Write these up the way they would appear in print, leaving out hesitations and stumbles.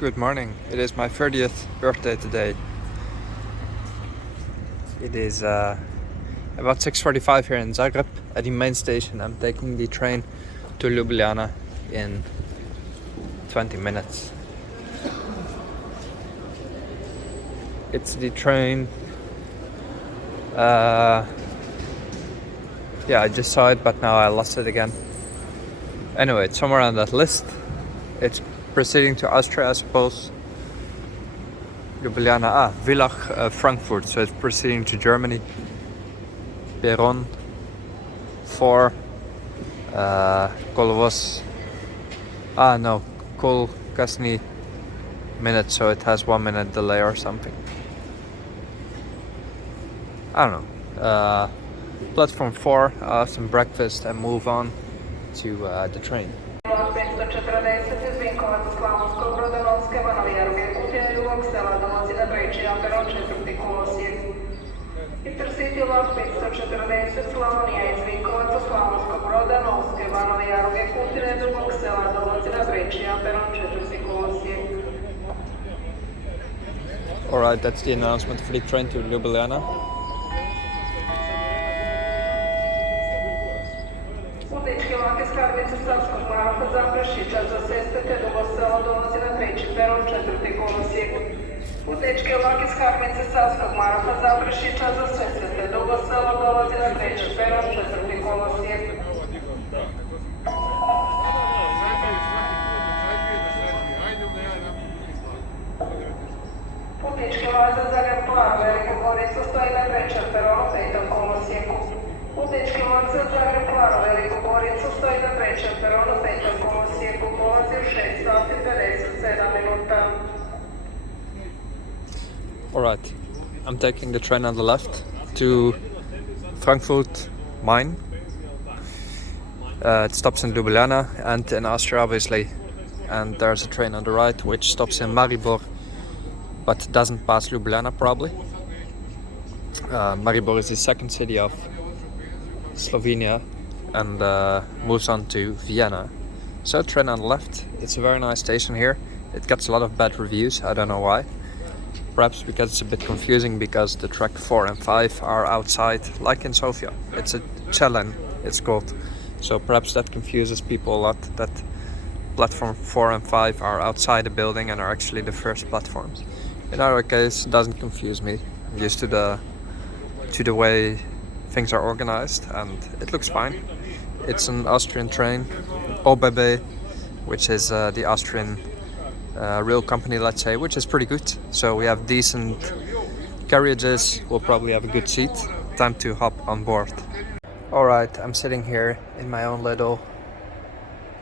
Good morning. It is my 30th birthday today. It is about 6:45 here in Zagreb at the main station. I'm taking the train to Ljubljana in 20 minutes. It's the train. I just saw it, but now I lost it again. Anyway, it's somewhere on that list. It's proceeding to Austria, I suppose. Ljubljana, Villach, Frankfurt, so it's proceeding to Germany. Peron 4, Kolvos, Kol Kasni minute, so it has 1 minute delay or something. I don't know. Platform 4, I'll have some breakfast and move on to the train. Intercity vlak 540 Slavonija iz Vinkovaca, Slavonskog Broda, Novske, Banove Jaruge, Kutine, Dugog Sela, dolazi na Prečija, peron 4. kolosijek. Alright, that's the announcement for the train to Ljubljana. Putnički vlak iz Karvice Savskog Marofa, Zaprešića, za Seste, te Dugo Selo, dolazi na 3. peron 4. kolosijek. Putnički vlak iz Karvice Savskog Marofa, Zaprešića, za Seste, te Dugo Selo, dolazi na 3. peron 4. kolosijek. Putnički vlak za Zagreb Plav, Veliku Goricu stoji na 3. peronu 5. kolosijeku. Putnički vlak za Zagreb Plav, Veliku Goricu stoji na 3. peronu 5. kolosijeku. Polazi u 6 sati 57 minuta. Alright, I'm taking the train on the left to Frankfurt Main. It stops in Ljubljana and in Austria, obviously. And there's a train on the right which stops in Maribor, but doesn't pass Ljubljana probably. Maribor is the second city of Slovenia and moves on to Vienna. So train on the left. It's a very nice station here. It gets a lot of bad reviews, I don't know why. Perhaps because it's a bit confusing because the track 4 and 5 are outside, like in Sofia. It's a Chelen, it's called. So perhaps that confuses people a lot, that platform 4 and 5 are outside the building and are actually the first platforms. In our case, it doesn't confuse me. I'm used to the way things are organized and it looks fine. It's an Austrian train, OBB, which is the Austrian rail company, let's say, which is pretty good. So we have decent carriages, we'll probably have a good seat. Time to hop on board. Alright, I'm sitting here in my own little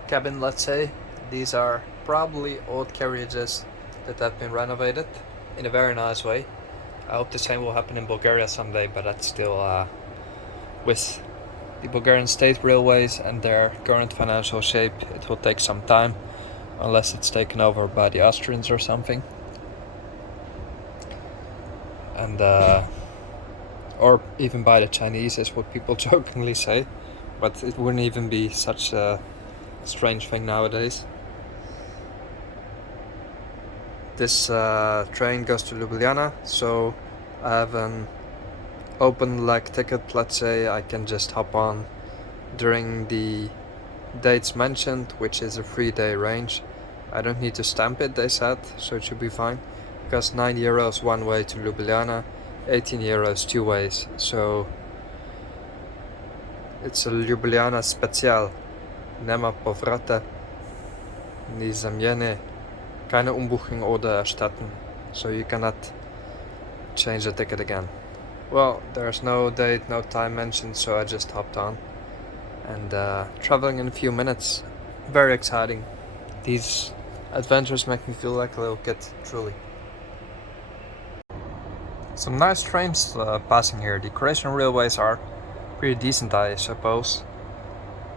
cabin, let's say. These are probably old carriages that have been renovated in a very nice way. I hope the same will happen in Bulgaria someday, but that's still with the Bulgarian state railways and their current financial shape, it will take some time. Unless it's taken over by the Austrians or something. And or even by the Chinese is what people jokingly say. But it wouldn't even be such a strange thing nowadays. This train goes to Ljubljana, so I have an open leg ticket, let's say. I can just hop on during the dates mentioned, which is a 3-day range. I don't need to stamp it, they said, so it should be fine. It costs €9 one way to Ljubljana, €18 two ways. So it's a Ljubljana special. Nema povrata, ni zamjene, keine Umbuchung oder erstatten. So you cannot change the ticket again. Well, there's no date, no time mentioned, so I just hopped on. And traveling in a few minutes. Very exciting. These adventures make me feel like a little kid, truly. Some nice trains passing here. The Croatian railways are pretty decent, I suppose.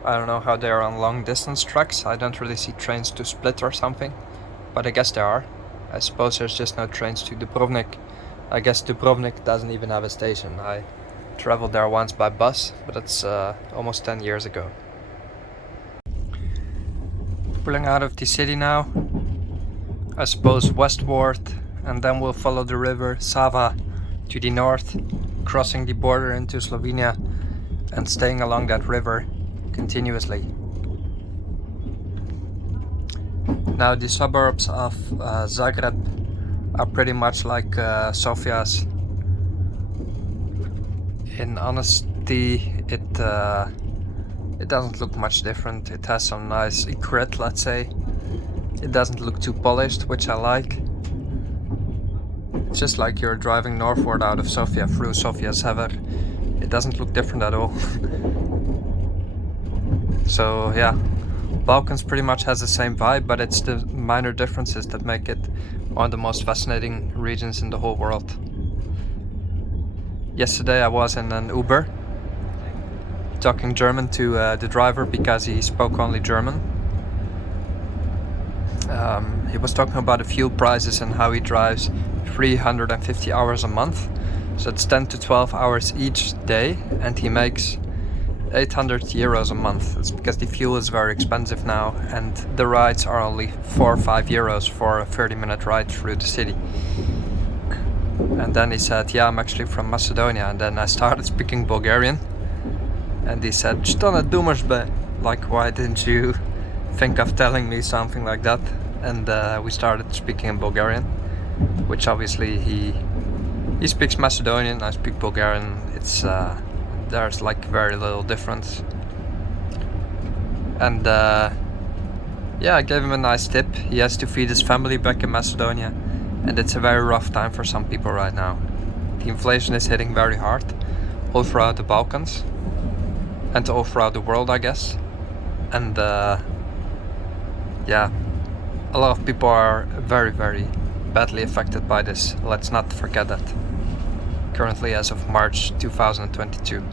I don't know how they are on long distance tracks. I don't really see trains to Split or something, but I guess there are. I suppose there's just no trains to Dubrovnik. I guess Dubrovnik doesn't even have a station. I traveled there once by bus, but that's almost 10 years ago. Pulling out of the city now. I suppose westward, and then we'll follow the river Sava to the north, crossing the border into Slovenia and staying along that river continuously. Now the suburbs of Zagreb are pretty much like Sofia's. In honesty, it doesn't look much different. It has some nice grit, let's say. It doesn't look too polished, which I like. It's just like you're driving northward out of Sofia through Sofia Sever. It doesn't look different at all. So yeah, Balkans pretty much has the same vibe, but it's the minor differences that make it one of the most fascinating regions in the whole world. Yesterday I was in an Uber talking German to the driver because he spoke only German. He was talking about the fuel prices and how he drives 350 hours a month. So it's 10 to 12 hours each day, and he makes 800 euros a month. It's because the fuel is very expensive now, and the rides are only 4 or 5 euros for a 30-minute ride through the city. And then he said, yeah, I'm actually from Macedonia. And then I started speaking Bulgarian, and he said, "Što ne dumaš be?" Like, why didn't you think of telling me something like that? And we started speaking in Bulgarian, which obviously he speaks Macedonian, I speak Bulgarian. It's there's like very little difference. And yeah, I gave him a nice tip. He has to feed his family back in Macedonia, and it's a very rough time for some people right now. The inflation is hitting very hard all throughout the Balkans and all throughout the world, I guess. And yeah, a lot of people are very, very badly affected by this. Let's not forget that. Currently, as of March 2022.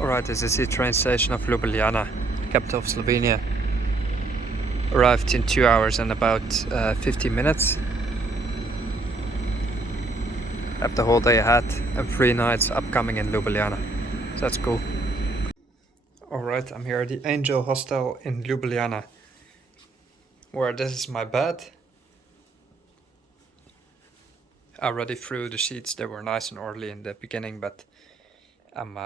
Alright, this is the train station of Ljubljana, capital of Slovenia. Arrived in 2 hours and about 50 minutes. Have the whole day ahead and 3 nights upcoming in Ljubljana. So that's cool. Alright, I'm here at the Angel Hostel in Ljubljana, where this is my bed. I already threw the sheets. They were nice and orderly in the beginning, but I'm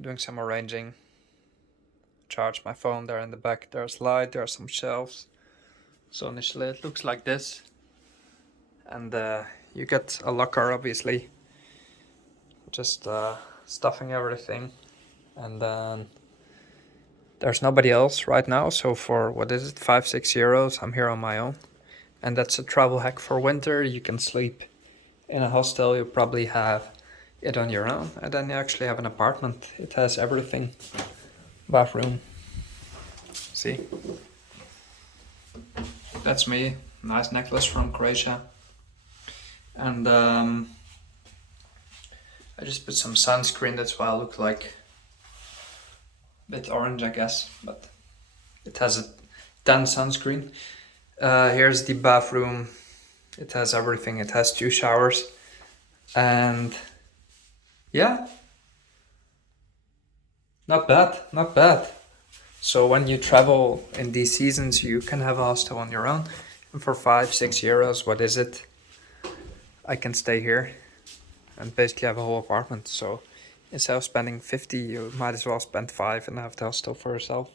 doing some arranging. Charge my phone there in the back. There's light, there are some shelves. So initially it looks like this. And you get a locker, obviously. Just stuffing everything. And then there's nobody else right now. So for, what is it, 5-6 euros, I'm here on my own. And that's a travel hack for winter. You can sleep in a hostel. You probably have it on your own, and then you actually have an apartment. It has everything. Bathroom. See? That's me. Nice necklace from Croatia. And I just put some sunscreen. That's why I look like a bit orange, I guess, but it has a tan sunscreen. Here's the bathroom. It has everything. It has 2 showers, and yeah, not bad, not bad. So when you travel in these seasons, you can have a hostel on your own, and for 5-6 euros, what is it? I can stay here and basically have a whole apartment. So instead of spending 50, you might as well spend 5 and have the hostel for yourself.